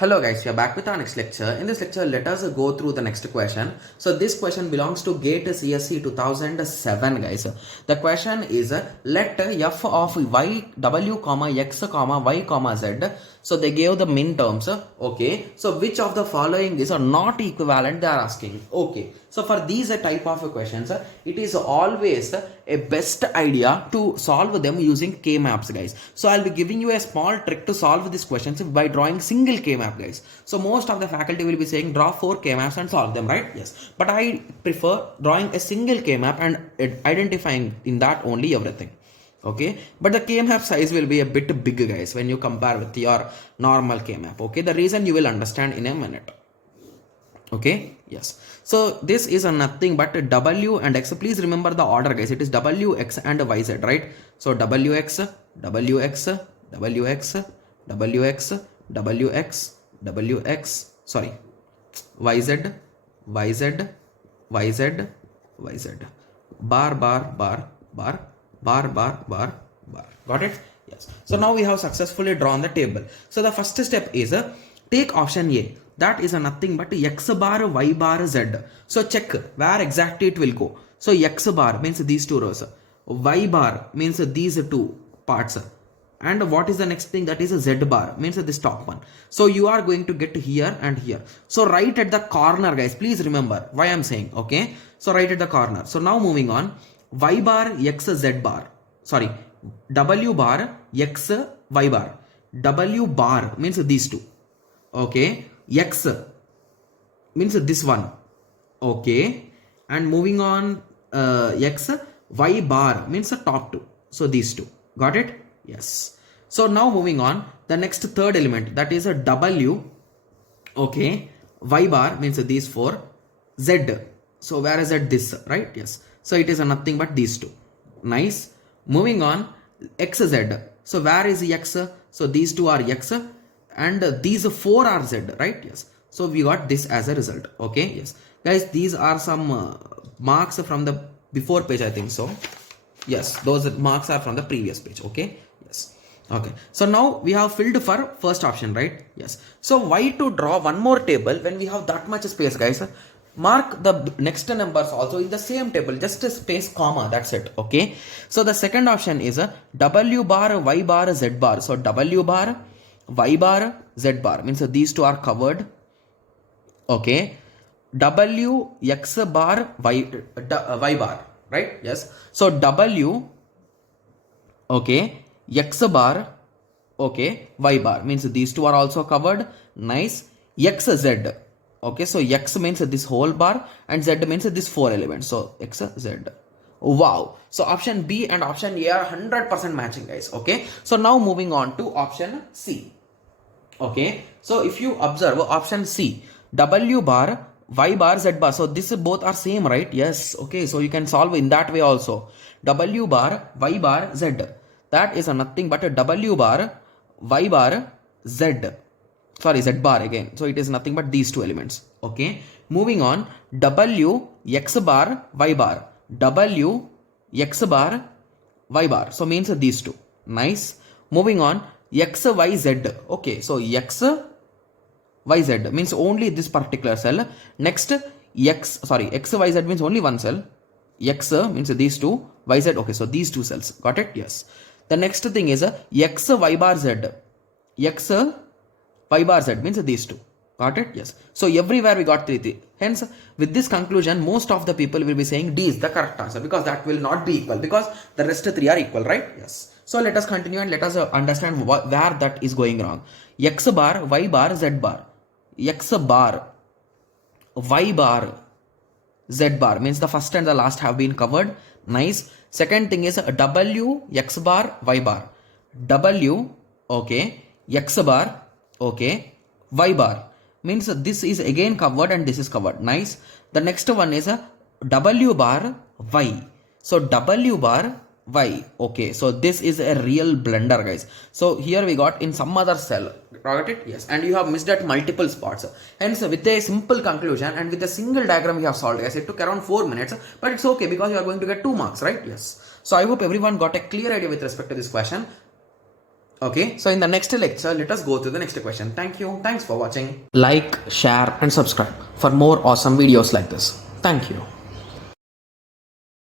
Hello guys, we are back with our next lecture. In this lecture, let us go through the next question. So this question belongs to GATE CSE 2007 guys. The question is let f of y w comma x comma y comma z. So they gave the min terms. Okay. So which of the following is not equivalent they are asking. Okay. So for these type of questions, it is always a best idea to solve them using K-maps guys. So I'll be giving you a small trick to solve these questions by drawing single K-map guys. So most of the faculty will be saying draw 4 K-maps and solve them, right? Yes. But I prefer drawing a single K-map and identifying in that only everything. Okay, but the K-map size will be a bit big guys when you compare with your normal K-map. Okay, the reason you will understand in a minute. Okay, yes. So this is a nothing but w and x. Please remember the order guys. It is w, x and yz, right? So wx, wx, wx, wx, wx, wx, sorry, yz, yz, yz, yz, bar, bar, bar, bar, bar, bar, bar, bar. Got it? Yes. So now we have successfully drawn the table. So the first step is take option A. That is a nothing but x bar, y bar, z. So check where exactly it will go. So x bar means these two rows. Y bar means these two parts. And what is the next thing? That is a z bar means this top one. So you are going to get here and here. So right at the corner guys, please remember why I'm saying. Okay. So right at the corner. So now moving on. Y bar, x, z bar. Sorry. W bar, x, y bar. W bar means these two. Okay. X means this one. Okay. And moving on, x, y bar means the top two. So these two. Got it? Yes. So now moving on, the next third element, that is a w. Okay. Y bar means these four. Z. So where is it? This, right? Yes. So it is nothing but these two. Nice. Moving on, xz. So where is x? So these two are x and these four are z, right? Yes. So we got this as a result. Okay. Yes. Guys, these are some marks from the before page, I think so. Yes. Those marks are from the previous page. Okay. Yes. Okay. So now we have filled for first option, right? Yes. So why to draw one more table when we have that much space, guys? Mark the next numbers also in the same table, just a space comma, that's it. Okay. So the second option is a w bar, y bar, z bar. So w bar, y bar, z bar means these two are covered. Okay. W, x bar, y bar, right? Yes. So w, okay, x bar, okay, y bar means these two are also covered. Nice. X, z. Okay, so x means this whole bar and z means this four elements. So x, z. Wow. So option B and option A are 100% matching guys. Okay. So now moving on to option C. Okay. So if you observe option C, w bar, y bar, z bar. So this both are same, right? Yes. Okay. So you can solve in that way also. W bar, y bar, z. That is nothing but a w bar, y bar, z. Sorry, z bar again. So it is nothing but these two elements. Okay. Moving on, w, x bar, y bar. W, x bar, y bar. So means these two. Nice. Moving on, x, y, z. Okay. So x, y, z means only this particular cell. Next, x, y, z means only one cell. X means these two. Y, z. Okay. So these two cells. Got it? Yes. The next thing is x, y bar, z. X, y bar, z means these two. Got it? Yes. So everywhere we got 3. Hence, with this conclusion, most of the people will be saying D is the correct answer because that will not be equal because the rest 3 are equal, right? Yes. So let us continue and let us understand where that is going wrong. X bar, y bar, z bar. X bar, y bar, z bar means the first and the last have been covered. Nice. Second thing is w, x bar, y bar. W, okay, x bar, okay, y bar means this is again covered and this is covered. Nice. The next one is a w bar, y. So w bar, y. Okay. So this is a real blunder, guys. So here we got in some other cell. Got it? Yes. And you have missed at multiple spots. Hence, with a simple conclusion and with a single diagram you have solved, guys. It took around 4 minutes, but it's okay because you are going to get 2 marks, right? Yes. So I hope everyone got a clear idea with respect to this question. Okay, so in the next lecture, let us go to the next question. Thank you. Thanks for watching. Like, share, and subscribe for more awesome videos like this. Thank you.